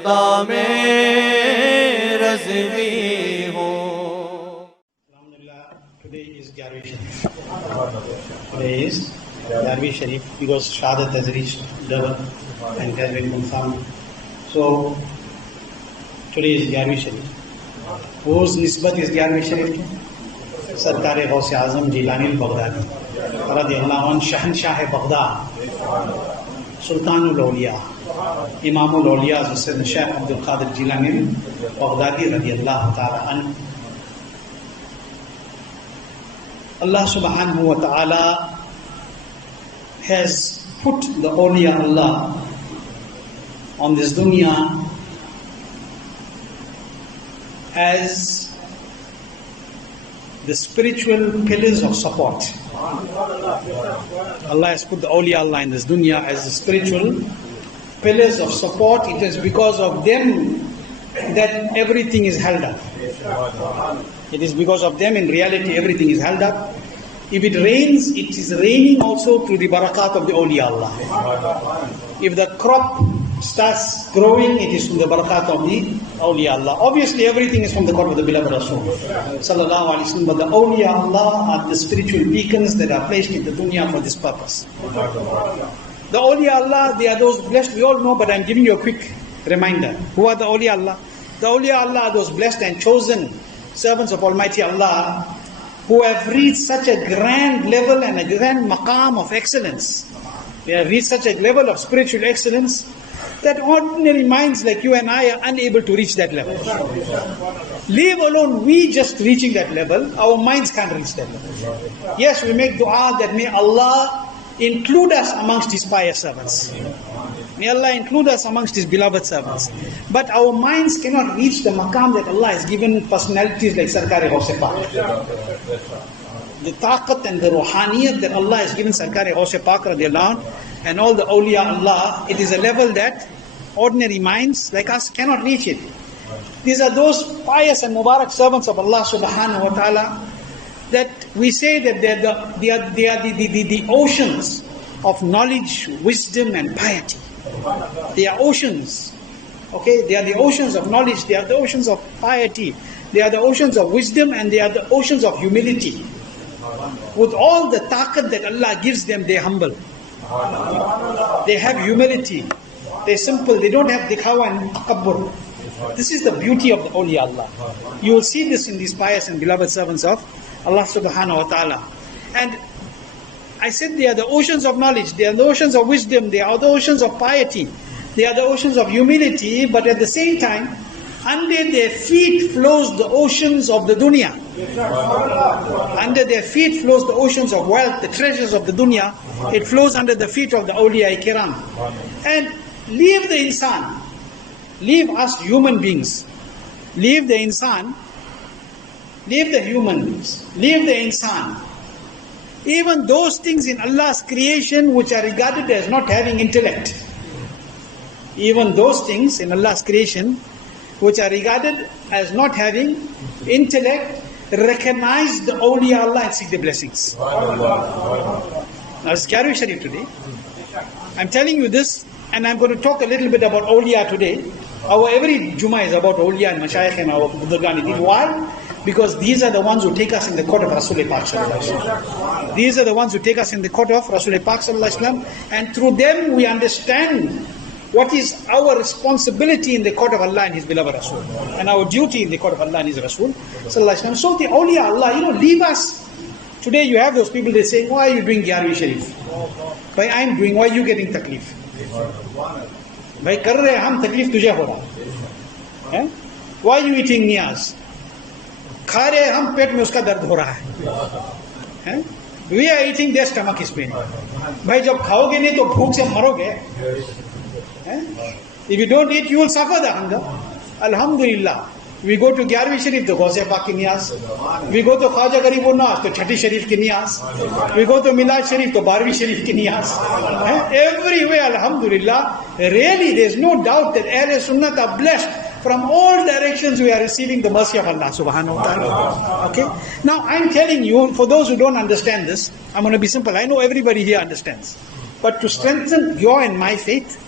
खुदा में रज़वी हो। Today is Garvi Sharif. Today is Garvi Sharif because Shahadat has reached Durban and has been confirmed. So today is Garvi Sharif. Whose nisbat is Garvi Sharif? Sarkar Ghaus Azam Jilani al-Baghdadi radiyallahu anhu, Shahanshah Baghdad, Sultan al-Awliya, Imam al-Awliya, Hazrat Shaykh Abdul Qadir Jilani al-Baghdadi radiyallahu ta'ala anhu. Allah subhanahu wa ta'ala has put the Awliya Allah on this dunya as the spiritual pillars of support. Allah has put the Awliya Allah in this dunya as the spiritual pillars of support. It is because of them that everything is held up. It is because of them in reality everything is held up. If it rains, it is raining also through the barakat of the Awliya Allah. If the crop starts growing, it is from the barakat of the Awliya Allah. Obviously everything is from the court of the beloved Rasul Sallallahu Alaihi Wasallam, but the Awliya Allah are the spiritual beacons that are placed in the dunya for this purpose. The Awliya Allah, they are those blessed, we all know, but I am giving you a quick reminder. Who are the Awliya Allah? The Awliya Allah are those blessed and chosen servants of Almighty Allah who have reached such a grand level and a grand maqam of excellence. They have reached such a level of spiritual excellence that ordinary minds like you and I are unable to reach that level. Leave alone we just reaching that level, our minds can't reach that level. Yes, we make dua that may Allah include us amongst His pious servants. May Allah include us amongst His beloved servants. But our minds cannot reach the maqam that Allah has given personalities like Sarkar Ghaus Pak. The taqat and the ruhaniyat that Allah has given Sarkar Ghaus Pak radiyallahu anhu and all the awliya Allah, it is a level that ordinary minds like us cannot reach it. These are those pious and mubarak servants of Allah subhanahu wa ta'ala that we say that they are the oceans of knowledge, wisdom and piety. They are oceans. Okay, they are the oceans of knowledge, they are the oceans of piety, they are the oceans of wisdom and they are the oceans of humility. With all the taqat that Allah gives them, they are humble. They have humility. They are simple. They don't have dikhawa and takabbur. This is the beauty of the Awliya Allah. You will see this in these pious and beloved servants of Allah subhanahu wa ta'ala. And I said they are the oceans of knowledge, they are the oceans of wisdom, they are the oceans of piety, they are the oceans of humility, but at the same time, under their feet flows the oceans of the dunya. Under their feet flows the oceans of wealth, the treasures of the dunya. It flows under the feet of the awliya kiram. And leave the insan, leave us human beings, leave the insan, leave the human beings, leave the insan. Even those things in Allah's creation which are regarded as not having intellect, even those things in Allah's creation which are regarded as not having intellect, recognize the awliya Allah and seek their blessings. Now it's Garvi Sharif today. I'm telling you this and I'm going to talk a little bit about awliya today. Our every Jummah is about awliya and mashayikh and our Budagani. Why? Because these are the ones who take us in the court of Rasul Pak Sallallahu Alaihi Wasallam. These are the ones who take us in the court of Rasul Pak Sallallahu Alaihi Wasallam, and through them we understand what is our responsibility in the court of Allah and His beloved Rasul, and our duty in the court of Allah and His Rasul Sallallahu Alaihi Wasallam. So the awliya Allah, leave us. Today you have those people, they say, why are you doing Garvi Sharif? Why I am doing, why are you getting taklif? Why kar rahe hum, taklif tujhe ho raha. Why are you eating niyaz? खा रहे हम, पेट में उसका दर्द हो रहा है. We are eating, their stomach is pain. भाई जब खाओगे नहीं तो भूख से मरोगे. If you don't eat, you will suffer the hunger. Alhamdulillah. We go to Garvi Sharif, to Ghaus Pak ki niyaz. We go to Khwaja Garib Nas, to Chhati Sharif ki niyaz. We go to Milad Sharif, to Barwi Sharif ki niyaz. Everywhere, Alhamdulillah. Really, there is no doubt that Ahl Sunnat are blessed. From all directions we are receiving the mercy of Allah subhanahu wa ta'ala. Okay? Now I'm telling you, for those who don't understand this, I'm going to be simple. I know everybody here understands. But to strengthen your and my faith,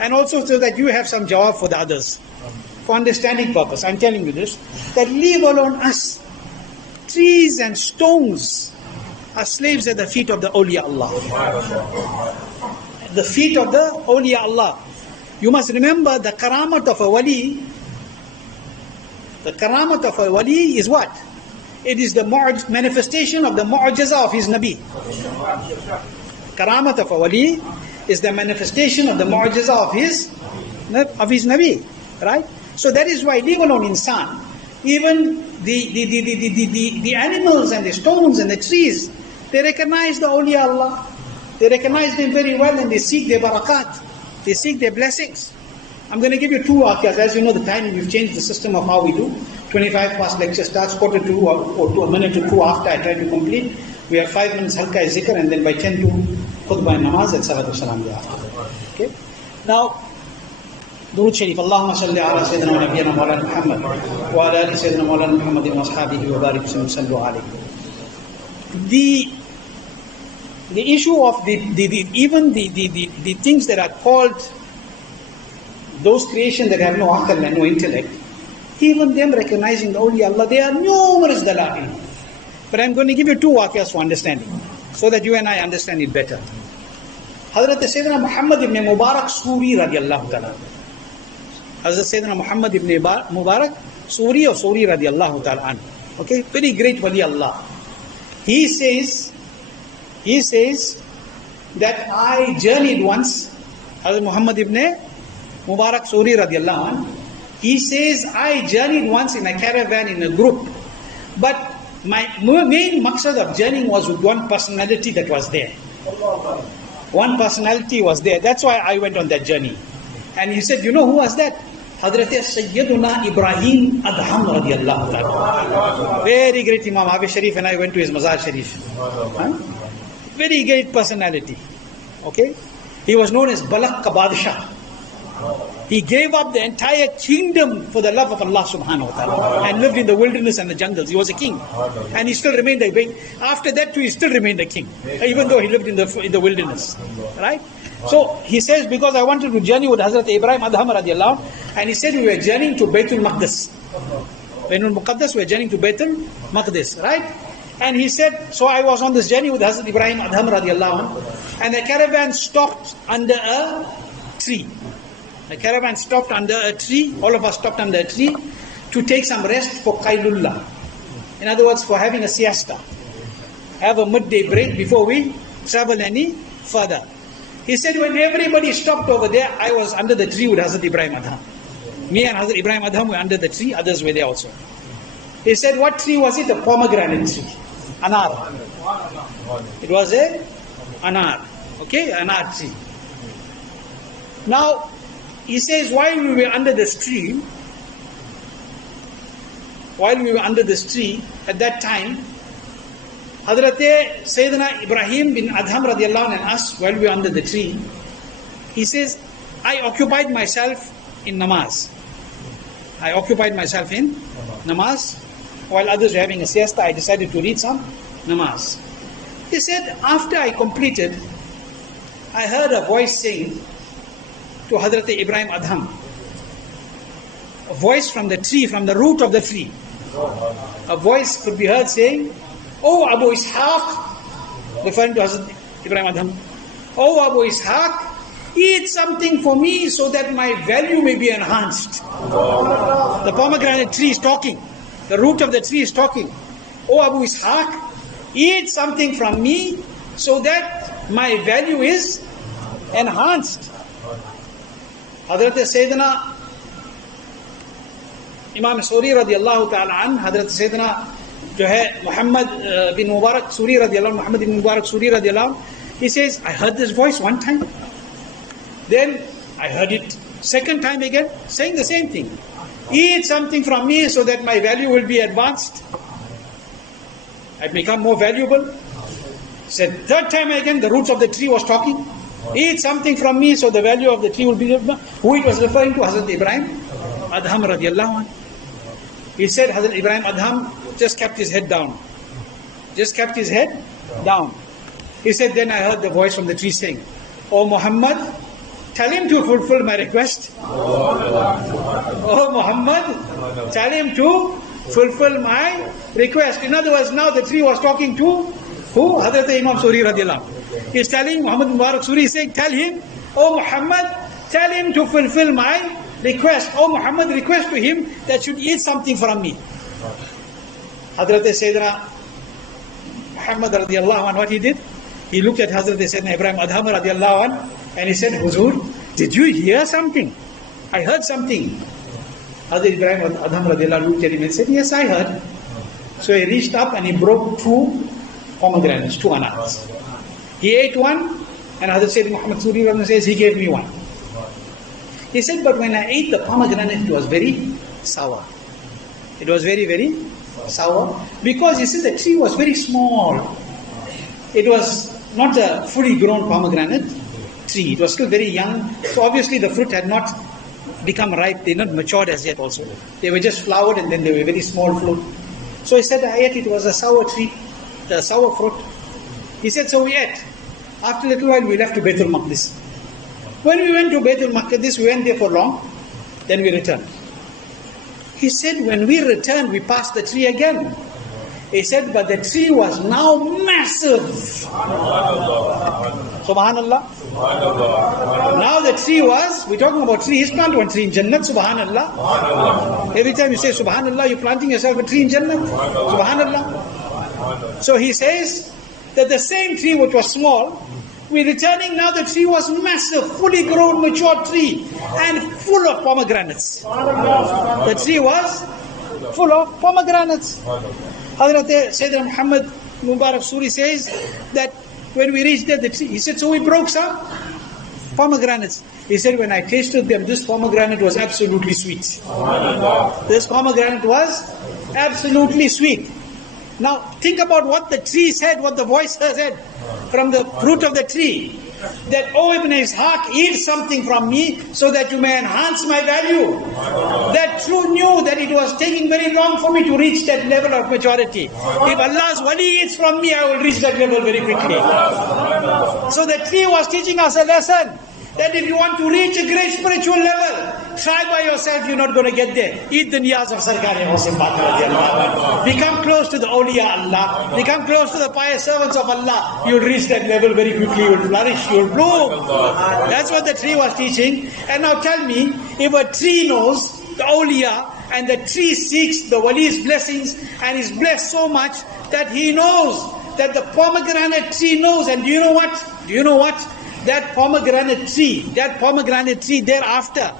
And also so that you have some jawab for the others. For understanding purpose, I'm telling you this, that leave alone us. Trees and stones are slaves at the feet of the Awliya Allah. The feet of the Awliya Allah. You must remember the karamat of a wali. The karamat of a wali is what? It is the manifestation of the mu'ajaza of his Nabi. Karamat of a wali is the manifestation of the mu'ajaza of his Nabi. Right? So that is why, leave alone insan, even the animals and the stones and the trees, they recognize the Awliya Allah. They recognize them very well and they seek their barakat. They seek their blessings. I'm going to give you two waqiyas. As you know, the time we've changed the system of how we do. 25 past lecture starts, quarter to or to a minute or two after I try to complete. We have 5 minutes halqa zikr, and then by 10 to khutbah and namaz and salatu salam thereafter. Okay? Now, Durood Sharif, Allahumma salli ala Sayyidina wa Nabiyyina Mawlana Muhammad wa ala ali Sayyidina Mawlana Muhammadin wa ashabihi wa barik sallu alayhi. The issue of the things that are called those creations that have no aql and no intellect, even them recognizing the Awliya Allah, there are numerous dalail. But I'm going to give you two waqiyas for understanding, so that you and I understand it better. Hazrat Sayyidina Muhammad ibn Mubarak Suri radiallahu ta'ala. Hazrat Sayyidina Muhammad ibn Mubarak Suri or Suri radiallahu ta'ala. Okay, very great wali Allah. He says that I journeyed once, Hazrat Muhammad ibn Mubarak Suri radiallahu anh, he says, I journeyed once in a caravan in a group, but my main maqsad of journeying was with one personality that was there. One personality was there. That's why I went on that journey. And he said, you know who was that? Hazrat Sayyiduna Ibrahim Adham radiallahu ta'ala. Very great Imam Hafiz Sharif, and I went to his Mazar Sharif. Very great personality. Okay? He was known as Balak Kabadshah. He gave up the entire kingdom for the love of Allah subhanahu wa ta'ala and lived in the wilderness and the jungles. He was a king. And he still remained a king. After that too, he still remained a king, even though he lived in the wilderness. Right? So he says, because I wanted to journey with Hazrat Ibrahim Adham radiallahu, and he said we were journeying to Baitul Maqdis. Baitul Muqaddas, we were journeying to Baitul Maqdis. Right? And he said, so I was on this journey with Hazrat Ibrahim Adham radiallahu, and the caravan stopped under a tree. The caravan stopped under a tree, all of us stopped under a tree to take some rest for Qailullah. In other words, for having a siesta. Have a midday break before we travel any further. He said, when everybody stopped over there, I was under the tree with Hazrat Ibrahim Adham. Me and Hazrat Ibrahim Adham were under the tree, others were there also. He said, what tree was it? A pomegranate tree. Anar. It was a anar. Okay, anar tree. Now, he says, while we were under this tree, at that time, Hazrat Sayyidina Ibrahim bin Adham radiallahu anh and us, while we were under the tree, he says, I occupied myself in namaz. While others were having a siesta, I decided to read some namaz. He said, after I completed, I heard a voice saying to Hazrat Ibrahim Adham, a voice from the tree, from the root of the tree. A voice could be heard saying, Oh Abu Ishaq, referring to Hazrat Ibrahim Adham, Oh Abu Ishaq, eat something for me so that my value may be enhanced. The pomegranate tree is talking. The root of the tree is talking. Oh Abu Ishaq, eat something from me so that my value is enhanced. Hazrat Sayyidina Imam Suri radiallahu ta'ala an, Hazrat Sayyidina Muhammad bin Mubarak Suri radiallahu, Muhammad bin Mubarak Suri radiallahu, he says, I heard this voice one time, then I heard it second time again, saying the same thing. Eat something from me so that my value will be advanced. I become more valuable. Said third time again, the roots of the tree was talking. Eat something from me so the value of the tree will be. Who it was referring to? Hazrat Ibrahim Adham radiallahu anh. He said Hazrat Ibrahim Adham just kept his head down. He said, then I heard the voice from the tree saying, Oh Muhammad, tell him to fulfill my request. Oh Muhammad, tell him to fulfill my request. In other words, now the tree was talking to who? Hazrat Imam Suri radiallahu anhu. He's telling Muhammad Mubarak Suri, saying, tell him, oh Muhammad, tell him to fulfill my request. Oh Muhammad, request to him that should eat something from me. Hazrat Sayyidina Muhammad radiallahu anhu, what he did? He looked at Hazrat Sayyidina Ibrahim Adham radiallahu anhu and he said, Huzur, did you hear something? I heard something. Hazrat Ibrahim Adham radiallahu anhu looked at him and said, yes, I heard. So he reached up and he broke 2 pomegranates, 2 ananas. He ate one, and Hazrat Sayyid Muhammad Suri says, he gave me one. He said, but when I ate the pomegranate, it was very sour. It was very, very sour. Because he said the tree was very small. It was not a fully grown pomegranate tree. It was still very young. So obviously the fruit had not become ripe. They not matured as yet also. They were just flowered and then they were very small fruit. So he said, I ate it was a sour tree, the sour fruit. He said, so we ate. After a little while, we left to Baitul Maqdis. When we went to Baitul Maqdis, we went there for long. Then we returned. He said, when we returned, we passed the tree again. He said, but the tree was now massive. Subhanallah. Now the tree was, we're talking about tree, he's planted one tree in Jannah, Subhanallah. Every time you say Subhanallah, you're planting yourself a tree in Jannah. Subhanallah. So he says that the same tree which was small, we're returning now, the tree was massive, fully grown, mature tree and full of pomegranates. The tree was full of pomegranates. Hazrat Sayyidina Muhammad Mubarak Suri says that when we reached there, the tree, he said, so we broke some pomegranates. He said, when I tasted them, this pomegranate was absolutely sweet. This pomegranate was absolutely sweet. Now, think about what the tree said, what the voice said from the fruit of the tree. That, oh Ibn Ishaq, eat something from me so that you may enhance my value. That true knew that it was taking very long for me to reach that level of maturity. If Allah's wali eats from me, I will reach that level very quickly. So the tree was teaching us a lesson. That if you want to reach a great spiritual level, try by yourself, you're not going to get there. Eat the niyaz of Sarkar Hossein Baqir. Become close to the Awliya Allah. Become close to the pious servants of Allah. You'll reach that level very quickly. You'll flourish. You'll bloom. That's what the tree was teaching. And now tell me, if a tree knows the Awliya and the tree seeks the wali's blessings and is blessed so much that he knows that the pomegranate tree knows. And do you know what? That pomegranate tree thereafter,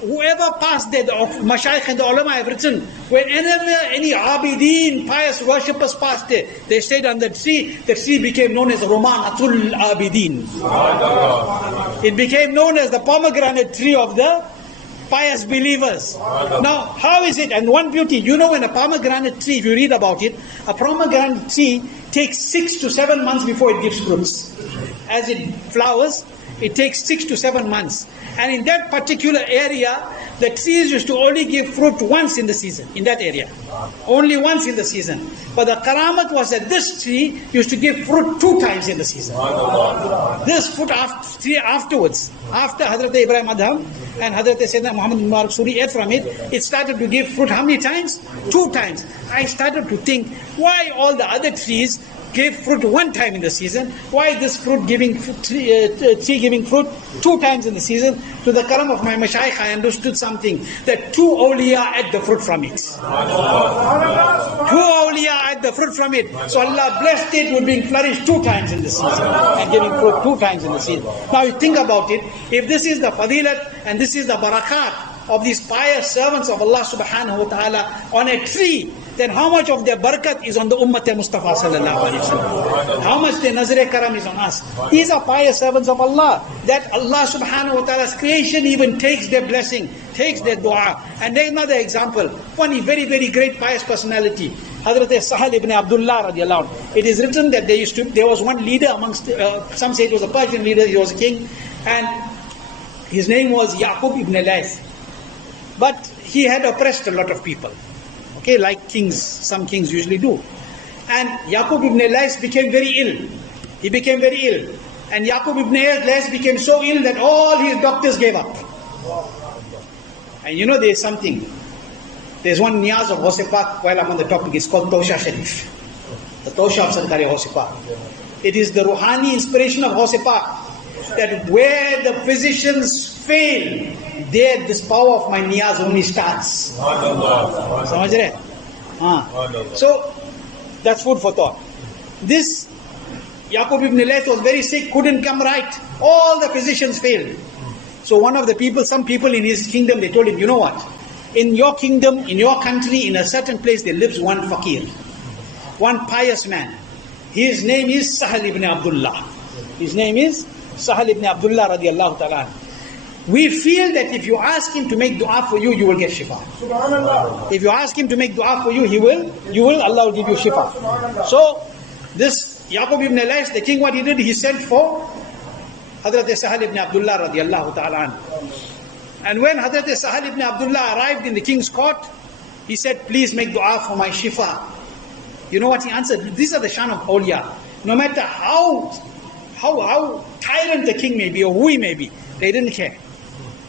whoever passed there, the Mashaykh and the Ulama have written, whenever any Abideen, pious worshippers passed there, they stayed on the tree became known as Rumanatul Abideen. It became known as the pomegranate tree of the pious believers. Now, how is it? And one beauty, you know, in a pomegranate tree, if you read about it, a pomegranate tree takes 6 to 7 months before it gives fruits. As it flowers, it takes 6 to 7 months. And in that particular area, the trees used to only give fruit once in the season, in that area. Only once in the season. But the karamat was that this tree used to give fruit 2 times in the season. This fruit afterwards, after Hazrat Ibrahim Adham and Hazrat Sayyidina Muhammad Mubarak Suri ate from it, it started to give fruit how many times? 2 times. I started to think, why all the other trees gave fruit 1 time in the season? Why this tree giving fruit 2 times in the season? To the karam of my Mashaykh, I understood something, that 2 awliya ate the fruit from it. 2 awliya ate the fruit from it. So Allah blessed it with being flourished 2 times in the season and giving fruit 2 times in the season. Now you think about it, if this is the fadilat and this is the barakat of these pious servants of Allah subhanahu wa ta'ala on a tree, then how much of their barakat is on the Ummah Mustafa sallallahu alayhi wa sallam? How much their Nazare Karam is on us? These are pious servants of Allah, that Allah subhanahu wa ta'ala's creation even takes their blessing, takes their dua. And there's another example, one very, very great pious personality, Hazrat Sahal ibn Abdullah radiallahu anhu. It is written that there was one leader amongst, some say it was a Persian leader, he was a king, and his name was Yaqub ibn Lays. But he had oppressed a lot of people. Okay, like kings, some kings usually do. And Yaqub ibn Lays became very ill. He became very ill. And Yaqub ibn Lays became so ill that all his doctors gave up. And you know there's something. There's one niyaz of Ghaus Pak, while I'm on the topic, it's called Tosha Sharif. The Tosha of Sarkari Ghaus Pak. It is the Ruhani inspiration of Ghaus Pak, that where the physicians fail, there this power of my niyaz only starts. Samajh rahe? So, that's food for thought. This Yaqub ibn Layth was very sick, couldn't come right. All the physicians failed. So one of the people, some people in his kingdom, they told him, you know what? In your kingdom, in your country, in a certain place, there lives one fakir, one pious man. His name is Sahal ibn Abdullah. His name is Sahal ibn Abdullah radiallahu ta'ala. We feel that if you ask him to make dua for you, you will get shifa. If you ask him to make dua for you, Allah will give you shifa. So, this Yaqub ibn Layth, the king, what he did, he sent for Hazrat Sahal ibn Abdullah radiallahu ta'ala. And when Hazrat Sahal ibn Abdullah arrived in the king's court, he said, please make dua for my shifa. You know what he answered? These are the shan of Awliya. No matter how tyrant the king may be or who he may be, they didn't care.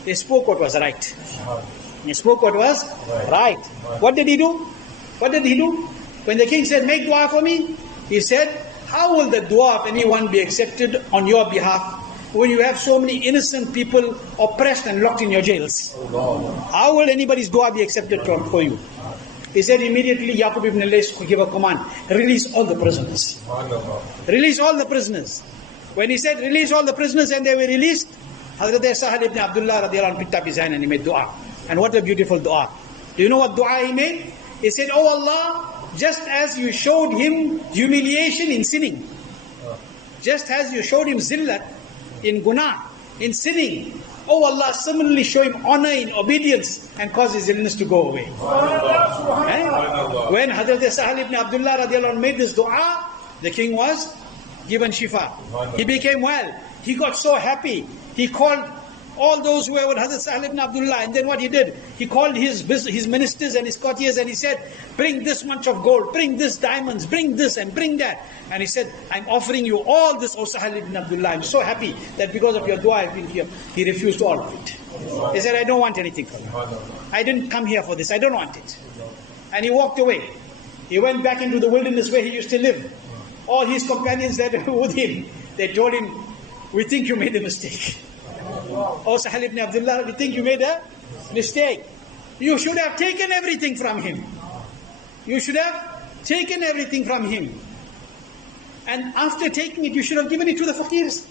They spoke what was right. They spoke what was right. What did he do? What did he do? When the king said, make dua for me, he said, how will the dua of anyone be accepted on your behalf when you have so many innocent people oppressed and locked in your jails? How will anybody's dua be accepted for you? He said immediately, Yaqub ibn Layth could give a command, release all the prisoners. Release all the prisoners. When he said release all the prisoners and they were released, Hazrat Sahal ibn Abdullah radiallahu anh picked up his hand and he made dua. And what a beautiful dua. Do you know what dua he made? He said, oh Allah, just as you showed him humiliation in sinning, just as you showed him zillat in guna, in sinning, oh Allah, similarly show him honor in obedience and cause his illness to go away. When Hazrat Sahal ibn Abdullah radiallahu anh made this dua, the king was given shifa. He became well. He got so happy. He called all those who were with Hazrat Sahal ibn Abdullah, and then what he did, he called his ministers and his courtiers and he said, bring this much of gold, bring this diamonds, bring this and bring that. And he said, I'm offering you all this, O Sahal ibn Abdullah. I'm so happy that because of your dua I've been here. He refused all of it. He said, I don't want anything from you. I didn't come here for this. I don't want it. And he walked away. He went back into the wilderness where he used to live. All his companions that were with him, they told him, we think you made a mistake. Oh Sahal ibn Abdullah, we think you made a mistake. You should have taken everything from him. You should have taken everything from him. And after taking it, you should have given it to the faqirs.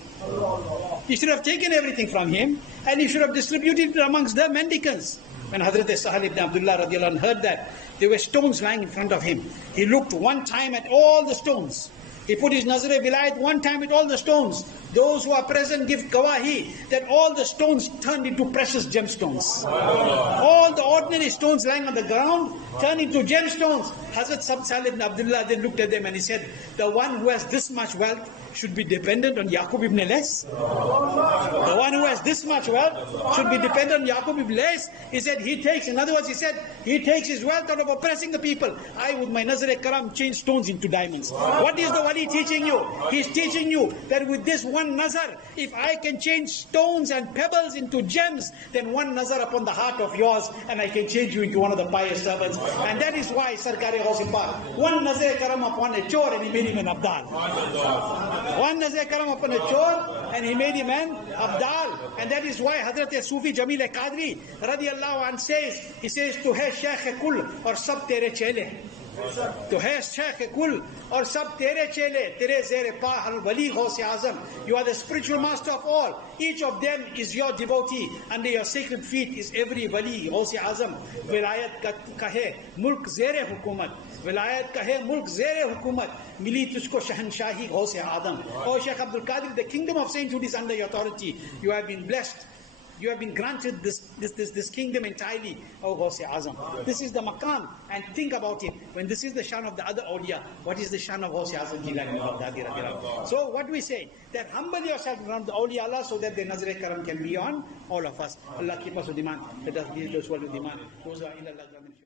You should have taken everything from him and you should have distributed it amongst the mendicants. When Hazrat Sahal ibn Abdullah radiallahu anh heard that, there were stones lying in front of him. He looked one time at all the stones. He put his Nazar-e-Vilayat one time at all the stones. Those who are present give gawahi that all the stones turned into precious gemstones. All the ordinary stones lying on the ground turned into gemstones. Hazrat Sahal ibn Abdullah then looked at them and he said, the one who has this much wealth should be dependent on Yaqub ibn Layth. The one who has this much wealth should be dependent on Yaqub ibn Layth. He said, in other words, he said, he takes his wealth out of oppressing the people. I, with my Nazar-e-Karam, change stones into diamonds. What is the wali teaching you? He's teaching you that with this one nazar, if I can change stones and pebbles into gems, then one nazar upon the heart of yours, and I can change you into one of the pious servants. And that is why Sarkari Ghaus Pak, one Nazar-e-Karam upon a chore and he made him an abdal. One Nazar-e-Karam upon a chore and he made him an abdal. And that is why Hazrat Sufi Jamil Qaadiri radiallahu anh says, he says, Tu hai Shaykh Kul aur sab tere chele. Tu hai Shaykh Kul aur sab tere chele. Tere zere pa al wali Ghaus Azam. You are the spiritual master of all. Each of them is your devotee. Under your sacred feet is every wali Ghaus Azam. Vilayat ka hai mulk zere hukumat. Vilayat ka hai mulk zere hukumat. Mili tusko shahanshahi Ghaus Azam. Oh Shaykh Abdul Qadir, the kingdom of sainthood is under your authority. You have been blessed. You have been granted this kingdom entirely, O Ghaus Azam. This is the maqam, and think about it. When this is the shan of the other awliya, what is the shan of Ghaus Azam Jilani al-Baghdadi? So what do we say? That humble yourself around the awliya Allah so that the Nazar-e-Karam can be on all of us. Allah keep us with iman. Let us lead us well with iman.